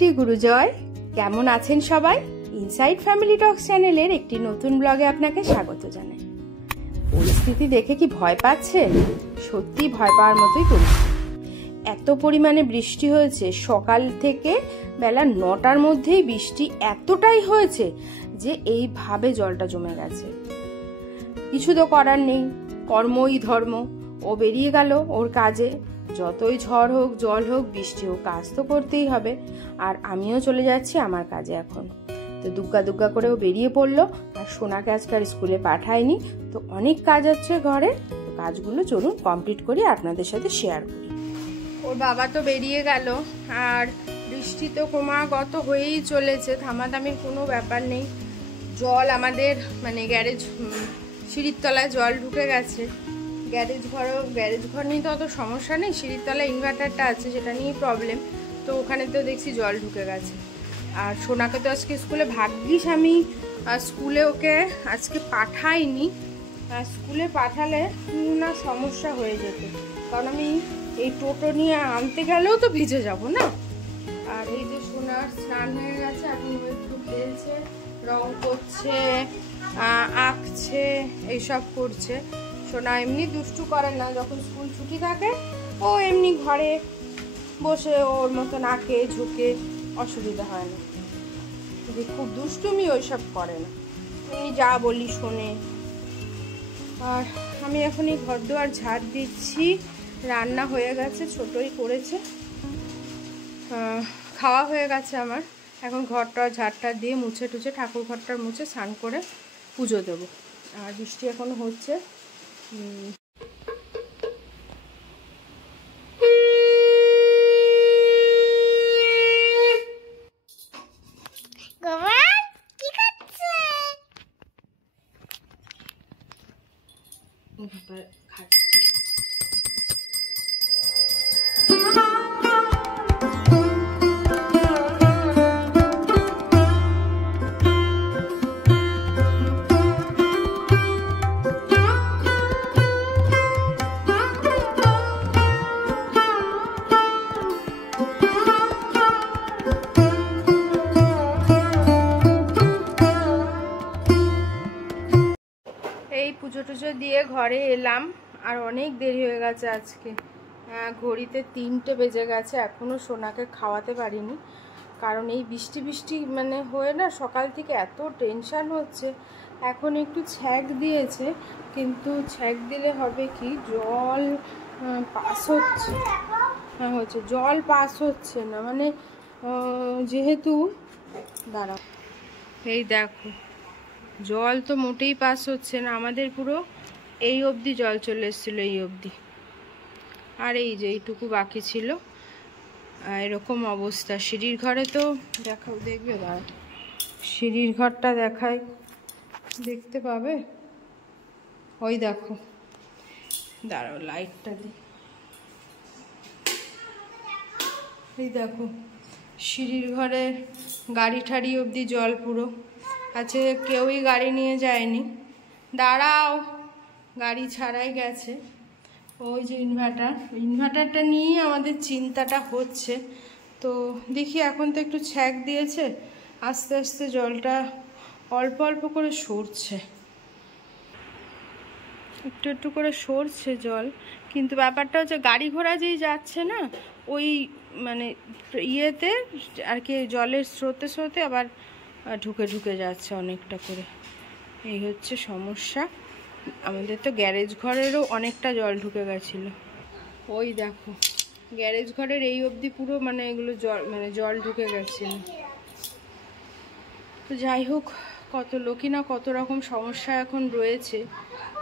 শ্রী গুরুজয়। কেমন আছেন সবাই? ইনসাইড ফ্যামিলি টক্স চ্যানেলের একটি নতুন ব্লগে আপনাকে স্বাগত জানাই। পরিস্থিতি দেখে কি ভয় পাচ্ছেন? সত্যি ভয় পাওয়ার মতোই পরিস্থিতি। এত পরিমাণে বৃষ্টি হয়েছে, সকাল থেকে বেলা 9টার মধ্যেই বৃষ্টি এতটাই হয়েছে যে এইভাবে জলটা জমে গেছে। কিছু তো করার নেই, কর্মই ধর্ম। ও বেরিয়ে গেল ওর কাজে, যতই ঝড় হোক জল হোক বৃষ্টি হোক কাজ তো করতেই হবে। আর আমিও চলে যাচ্ছি আমার কাজে এখন। তো দুগ্গা দুগ্গা করে ও বেরিয়ে পড়লো। আর সোনাকে আজকাল স্কুলে পাঠায়নি, তো অনেক কাজ আছে ঘরে। তো কাজগুলো চলুন কমপ্লিট করি, আপনাদের সাথে শেয়ার করি। ওর বাবা তো বেরিয়ে গেল, আর বৃষ্টি তো ক্রমাগত হয়েই চলেছে, থামাথামির কোনো ব্যাপার নেই। জল আমাদের মানে গ্যারেজ সিঁড়ির তলায় জল ঢুকে গেছে। গ্যারেজ ঘর নিয়ে তো অত সমস্যা নেই, সিঁড়ির তলায় ইনভার্টারটা আছে, সেটা নিয়েই প্রবলেম। তো ওখানে তো দেখছি জল ঢুকে গেছে। আর সোনাকে তো আজকে স্কুলে, ভাগ্যিস আমি স্কুলে ওকে আজকে পাঠাইনি। স্কুলে পাঠালে না সমস্যা হয়ে যেত, কারণ আমি এই টোটো নিয়ে আনতে গেলেও তো ভিজে যাব না। আর এই যে সোনার স্নান হয়ে গেছে, এখন ও একটু খেলছে, রং করছে, আঁকছে, এইসব করছে। সোনা এমনি দুষ্টু করে না, যখন স্কুল ছুটি থাকে ও এমনি ঘরে বসে ওর মতন আঁকে ঝুঁকে, অসুবিধা হয় না। যদি খুব দুষ্টুমি ওইসব করে না, এমনি যা বলি শোনে। আর আমি এখন এই ঘর দুয়ার ঝাড় দিচ্ছি। রান্না হয়ে গেছে, ছোটই করেছে, খাওয়া হয়ে গেছে আমার। এখন ঘরটা ঝাড়টা দিয়ে মুছে টুছে ঠাকুর ঘরটা মুছে স্নান করে পুজো দেবো। আর বৃষ্টি এখনো হচ্ছে। এই পুজো টুজো দিয়ে ঘরে এলাম, আর অনেক দেরি হয়ে গেছে আজকে। ঘড়িতে 3টে বেজে গেছে, এখনও সোনাকে খাওয়াতে পারিনি। কারণ এই বৃষ্টি মানে হয়ে না সকাল থেকে এত টেনশান হচ্ছে। এখন একটু ছ্যাঁক দিয়েছে, কিন্তু ছ্যাঁক দিলে হবে কি, জল পাস হচ্ছে জল পাস হচ্ছে না, মানে যেহেতু দাঁড়াও, এই দেখো জল তো মোটেই পাস হচ্ছে না। আমাদের পুরো এই অবধি জল চলে এসেছিলো, এই অবধি, আর এই যে এইটুকু বাকি ছিল। এরকম অবস্থা। সিঁড়ির ঘরে তো দেখাও, দেখবে দাঁড়াও, সিঁড়ির ঘরটা দেখাই, দেখতে পাবে। ওই দেখো, দাঁড়াও লাইটটা দিই, এই দেখো সিঁড়ির ঘরে গাড়ি ঠাড়ি অবধি জল পুরো আছে। কেউই গাড়ি নিয়ে যায়নি, দাঁড়াও, গাড়ি ছাড়াই গেছে। ওই যে ইনভার্টারটা নিয়েই আমাদের চিন্তাটা হচ্ছে। তো দেখি, এখন তো একটু ছ্যাঁক দিয়েছে, আস্তে আস্তে জলটা অল্প অল্প করে সরছে, একটু একটু করে সরছে জল। কিন্তু ব্যাপারটা হচ্ছে গাড়ি ঘোড়া যেই যাচ্ছে না, ওই মানে ইয়েতে আর কি জলের স্রোতে আবার ঢুকে যাচ্ছে অনেকটা করে। এই হচ্ছে সমস্যা। আমাদের তো গ্যারেজ ঘরেরও অনেকটা জল ঢুকে গেছিলো। ওই দেখো গ্যারেজ ঘরের এই অবধি পুরো মানে এগুলো জল ঢুকে গেছিল। তো যাই হোক, কত লোকই না কত রকম সমস্যা এখন রয়েছে।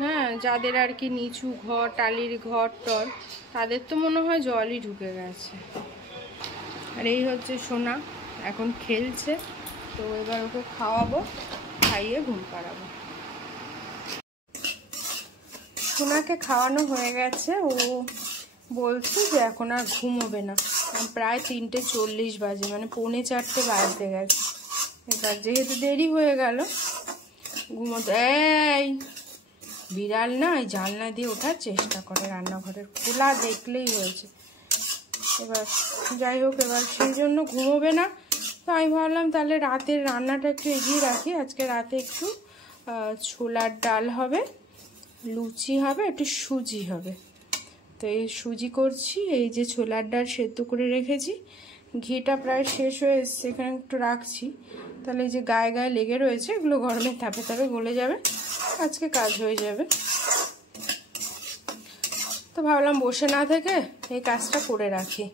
হ্যাঁ, যাদের আর কি নিচু ঘর, টালির ঘর টর, তাদের তো মনে হয় জলই ঢুকে গেছে। আর এই হচ্ছে সোনা, এখন খেলছে। তো এবার ওকে খাওয়াবো, খাইয়ে ঘুম পাড়াবো। সোনাকে খাওয়ানো হয়ে গেছে। ও বলছে যে এখন আর ঘুমোবে না। প্রায় 3:40 বাজে, মানে 3:45 বাজতে গেছে। এবার যেহেতু দেরি হয়ে গেল ঘুমোতে, এই বিড়াল না এই জানলা দিয়ে ওঠার চেষ্টা করে, রান্নাঘরের খোলা দেখলেই হয়েছে। এবার যাই হোক, এবার সেই জন্য ঘুমোবে না, তো আমি ভাবলাম তাহলে রাতের রান্নাটা একটু এগিয়ে রাখি। আজকে রাতে একটু ছোলার ডাল হবে, লুচি হবে, একটু সুজি হবে। তো এই সুজি করছি। এই যে ছোলার ডাল সেদ্ধ করে রেখেছি, ঘিটা প্রায় শেষ হয়ে এসছে, এখানে একটু রাখছি, তাহলে এই যে গায়ে গায়ে লেগে রয়েছে এগুলো গরমে তাপে তাপে গলে যাবে, আজকে কাজ হয়ে যাবে। তো ভাবলাম বসে না থেকে এই কাজটা করে রাখি,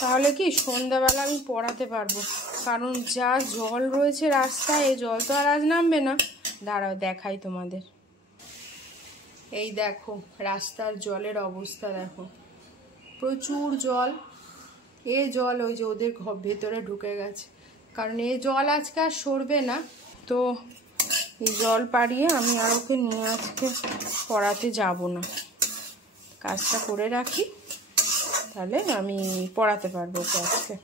তাহলে কি সন্ধ্যাবেলা আমি পড়াতে পারবো, কারণ যা জল রয়েছে রাস্তায়, এই জল তো আর আজ নামবে না। দাঁড়াও দেখাই তোমাদের, এই দেখো রাস্তার জলের অবস্থা দেখো, প্রচুর জল। এ জল ওই যে ওদের ভেতরে ঢুকে গেছে, কারণ এই জল আজকে আর সরবে না। তো এই জল পাড়িয়ে আমি আর ওকে নিয়ে আজকে পড়াতে যাব না, কাজটা করে রাখি, তাহলে আমি পড়াতে পারবো ওকে আজকে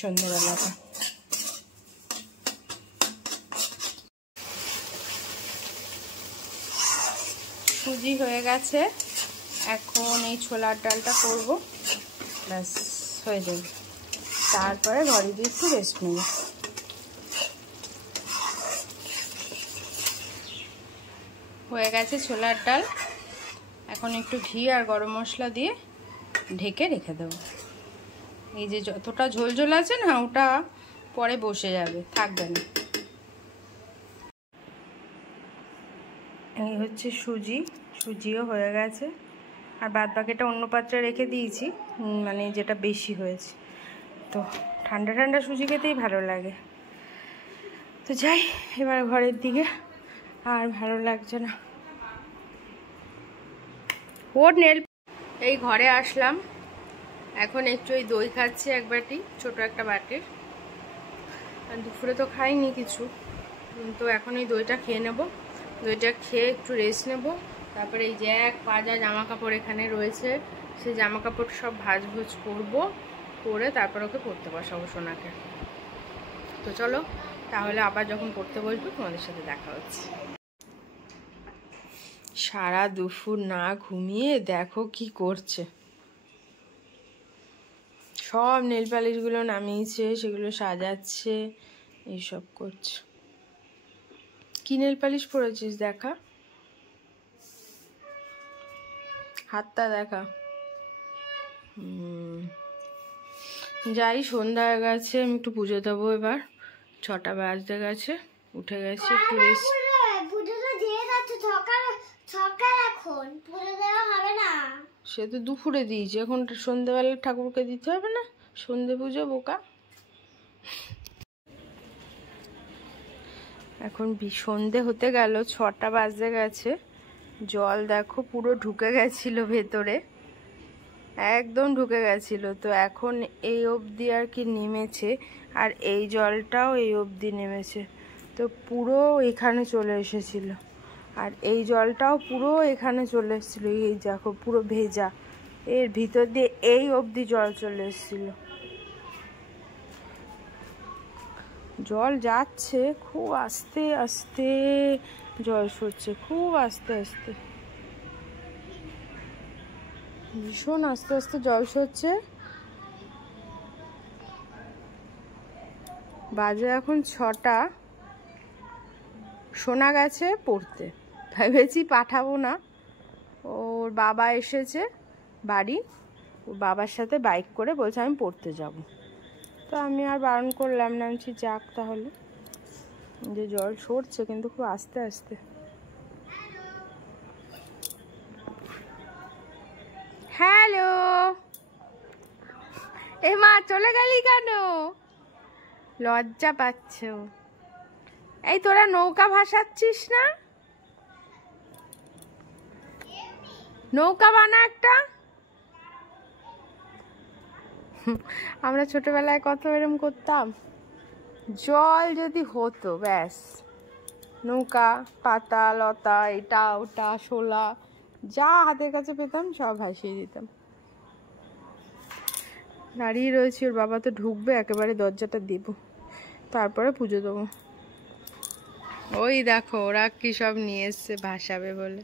সন্ধ্যাবেলাটা। সুজি হয়ে গেছে, এখন এই ছোলার ডালটা করব, ব্যাস হয়ে যাবে। তারপরে ঘরে দিয়ে একটু রেস্ট নেব। হয়ে গেছে ছোলার ডাল, এখন একটু ঘি আর গরম মশলা দিয়ে ঢেকে রেখে দেবো। এই যে যতটা ঝোল ঝোল আছে না, ওটা পরে বসে যাবে, থাকবে না। এই হচ্ছে সুজি, সুজিও হয়ে গেছে, আর বাদ বাকিটা অন্য পাত্রে রেখে দিয়েছি, মানে যেটা বেশি হয়েছে। তো ঠান্ডা ঠান্ডা সুজি খেতেই ভালো লাগে। তো যাই এবার ঘরের দিকে, আর ভালো লাগছে না। ওর নেল এই ঘরে আসলাম, এখন একটু এই দই খাচ্ছি, এক বাটি, ছোট একটা বাটির। আর দুপুরে তো খাইনি কিছু, তো এখন এই দইটা খেয়ে নেব। দইটা খেয়ে একটু রেস্ট নেব, তারপরে এই যে এক পাজা জামা কাপড় এখানে রয়েছে, সেই জামা কাপড় সব ভাঁজ করবো, করে তারপর ওকে পড়তে বসাবো সোনাকে। তো চলো তাহলে আবার যখন পড়তে বসবো তোমাদের সাথে দেখা হচ্ছে। সারা দুপুর না ঘুমিয়ে দেখো কি করছে, সব নেল পালিশগুলো নামিয়েছে, সেগুলো সাজাচ্ছে, এইসব করছে। কি নেল পালিশ পরেছিস দেখা, হাতটা দেখা। যাই, সন্ধ্যা হয়ে গেছে, আমি একটু পুজো দেবো এবার, 6টা বাজতে গেছে, উঠে গেছে, একটু রেস্ট। সে তো দুপুরে দিয়েছি, এখন সন্ধ্যেবেলা ঠাকুরকে দিতে হবে না, সন্ধে পুজো বোকা। এখন সন্ধে হতে গেল, 6টা বাজতে গেছে, জল দেখো পুরো ঢুকে গেছিল ভেতরে, একদম ঢুকে গেছিল। তো এখন এই অবধি আর কি নেমেছে, আর এই জলটাও এই অবধি নেমেছে, তো পুরো এখানে চলে এসেছিল, আর এই জলটাও পুরো এখানে চলে এসেছিল, এই দেখো পুরো ভেজা, এর ভিতর দিয়ে এই অবধি জল চলে এসেছিল। জল যাচ্ছে খুব আস্তে আস্তে, জল সরছে খুব আস্তে আস্তে, ভীষণ আস্তে আস্তে জল সরছে। বাজে এখন 6টা, শোনা গেছে পড়তে, ভেবেছি পাঠাবো না, ওর বাবা এসেছে বাড়ি, ওর বাবার সাথে বাইক করে বলছে আমি পড়তে যাব। তো আমি আর বারণ করলাম না, আমি যাক তাহলে, যে জল সরছে কিন্তু খুব আস্তে আস্তে। হ্যালো, এ মা চলে গেলি কেন, লজ্জা পাচ্ছ? এই তোরা নৌকা ভাসাচ্ছিস না, নৌকা বানা একটা। আমরা ছোটবেলায় কত এরম করতাম, জল যদি হতো ব্যাস, নৌকা, পাতা লতা, এটা ওটা, শোলা, যা হাতের কাছে পেতাম সব ভাসিয়ে দিতাম। দাঁড়িয়ে রয়েছি, ওর বাবা তো ঢুকবে, একেবারে দরজাটা দিব, তারপরে পুজো দেবো। ওই দেখো ওরা কি সব নিয়ে এসছে ভাসাবে বলে,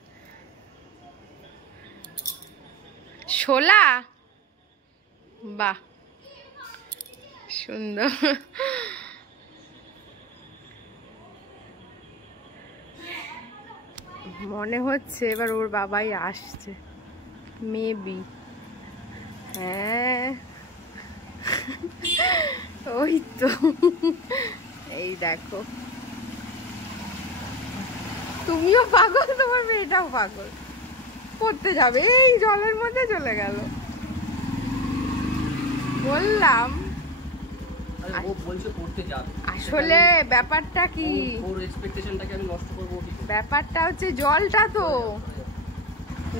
শোলা বাহ, সুন্দর। মনে হচ্ছে এবার ওর বাবাই আসছে, মেবি। হ্যাঁ, ওই তো, এই দেখো। তুমিও পাগল, তোমার মেয়েটাও পাগল, পড়তে যাবে, এই জলের মধ্যে চলে গেল। বললাম আসলে ব্যাপারটা কি, ব্যাপারটা হচ্ছে জলটা তো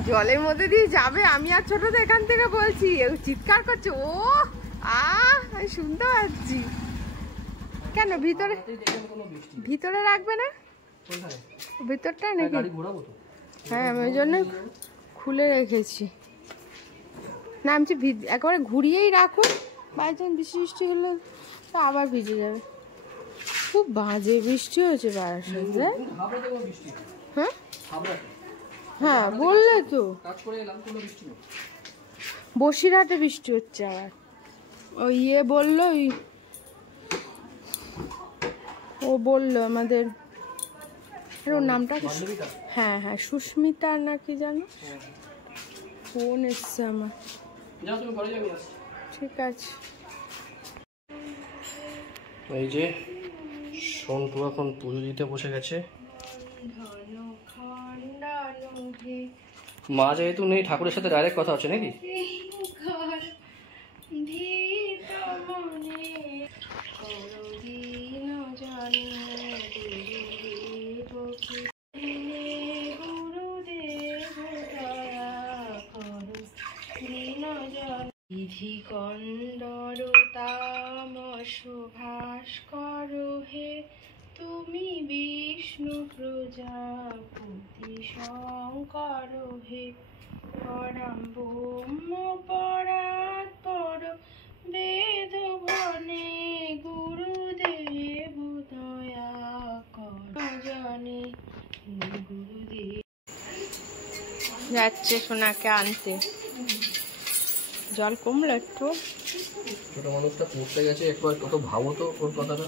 জলের মধ্যে দিয়ে যাবে। আমি আর ছোট তো এখান থেকে বলছি, চিৎকার করছে, ও আমি শুনতে পাচ্ছি। কেন ভিতরে, ভিতরে রাখবে না ভিতরটা নাকি? হ্যাঁ, আমি ওই জন্য খুলে রেখেছি। না, আমি একবারে ঘুরিয়েই রাখুন, বাই চান্স বৃষ্টি বৃষ্টি হলে তো আবার ভিজে যাবে। খুব বাজে বৃষ্টি হয়েছে বারাসাতে। হ্যাঁ হ্যাঁ, বললে তো বসিরহাটে বৃষ্টি হচ্ছে আবার। ওই ইয়ে বললো, ও বললো আমাদের, ওর নামটা, হ্যাঁ হ্যাঁ, সুস্মিতা নাকি জানো, ফোন এসছে আমার। ঠিক আছে। এই যে সন্টু এখন পুজো দিতে বসে গেছে। মা যেহেতু নেই, ঠাকুরের সাথে ডাইরেক্ট কথা হচ্ছে নাকি? বিধি কন্দর তামস ভাস করো হে, তুমি বিষ্ণু প্রজাপতি শঙ্কর হে, পরম ব্রহ্ম পরাৎপর বেদ বনে, গুরুদেব দয়া কর জনে, গুরুদেব। যাচ্ছে সোনাকে আনতে। জল কমলো একটু। ছোট মানুষটা পড়তে গেছে, একবার কত ভাবো তো ওর কথাটা।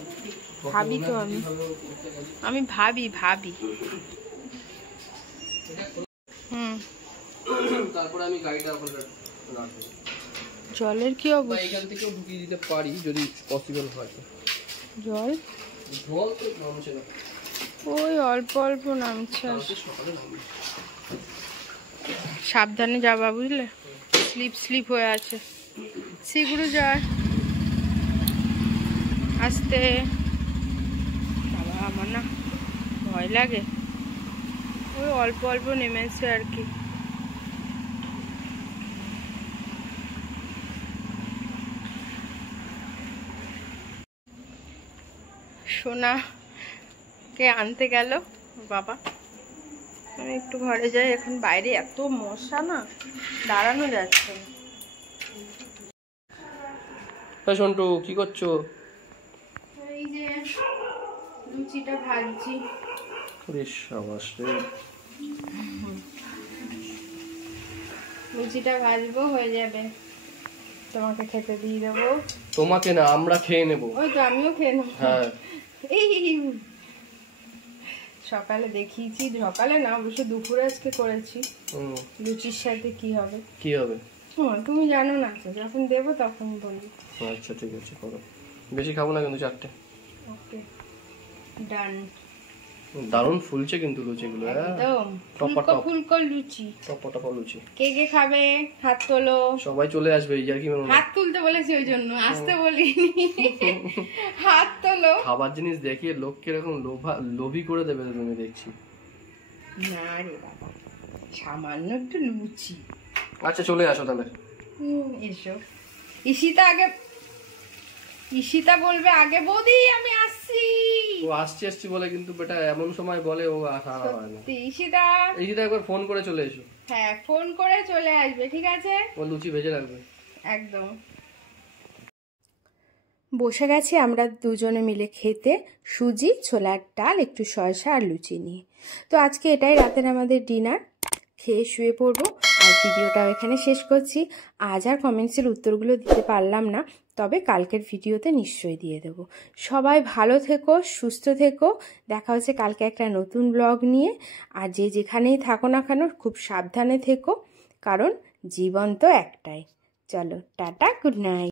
ভাবি তো আমি ভাবি। তারপরে আমি গাড়িটা ওখানে রাখবো। জলের কি অবস্থা? এখান থেকেও ঢুকিয়ে দিতে পারি যদি পসিবল হয়। জল তো নামছে না, ওই অল্প অল্প নামছে। সাবধানে যাবা, বুঝলে, স্লিপ হয়ে আছে। শিগগিরই যায়, আসতে। বাবা, আমার না ভয় লাগে। ওই অল্প অল্প নেমেছে আর কি। সোনাকে আনতে গেল বাবা। আমি একটু ঘরে যাই, এখন বাইরে এত মশা না, দাঁড়ানো যাচ্ছে না। সন্টু কি করছো? এই যে লুচিটা ভাজছি। লুচিটা ভাজবো, হয়ে যাবে, তোমাকে খেতে দিয়ে দেবো। তোমাকে না, আমরা খেয়ে নেবো। ওই তো, আমিও খেয়ে নেবো। হ্যাঁ, এই সকালে দেখিয়েছি, সকালে না অবশ্য দুপুরে আজকে করেছি। লুচির সাথে কি হবে? তুমি জানো না তো, যখন দেবো তখন বলবো। আচ্ছা ঠিক আছে, করো। বেশি খাবো না কিন্তু, 4টে। ওকে, ডান। দারুণ ফুলছে কিন্তু লুচিগুলো, একদম ফুলকো লুচি। টপা লুচি। কে কে খাবে হাত তোলো। সবাই চলে আসবে, এই আর কি। হাত তুলতে বলেছি, ওই জন্য আসতে বলিনি। হাত তোলো। খাবার জিনিস দেখিয়ে লোক কিরকম লোভী করে দেবে তুমি, দেখছি। না রে বাবা, সামান্য একটু লুচি। আচ্ছা চলে আসো তাহলে। এসো। ঈশিতা বলবে আগে, বৌদি আমি আসছি। ও আসছি বলে, কিন্তু বেটা এমন সময় বলে, ও আসা হয় না। ঈশিতা একবার ফোন করে চলে এসো। হ্যাঁ, ফোন করে চলে আসবে, ঠিক আছে? ও লুচি ভেজে রাখবে একদম। বসে গেছি আমরা দুজনে মিলে খেতে, সুজি, ছোলার ডাল, একটু শসা আর লুচি নিয়ে। তো আজকে এটাই রাতের আমাদের ডিনার। খেয়ে শুয়ে পড়বো। আর ভিডিওটাও এখানে শেষ করছি। আজ আর কমেন্টসের উত্তরগুলো দিতে পারলাম না, তবে কালকের ভিডিওতে নিশ্চয়ই দিয়ে দেবো। সবাই ভালো থেকো, সুস্থ থেকো। দেখা হচ্ছে কালকে একটা নতুন ব্লগ নিয়ে। আর যে যেখানেই থাকো না কেন খুব সাবধানে থেকো, কারণ জীবন তো একটাই। চলো টাটা, গুড নাইট।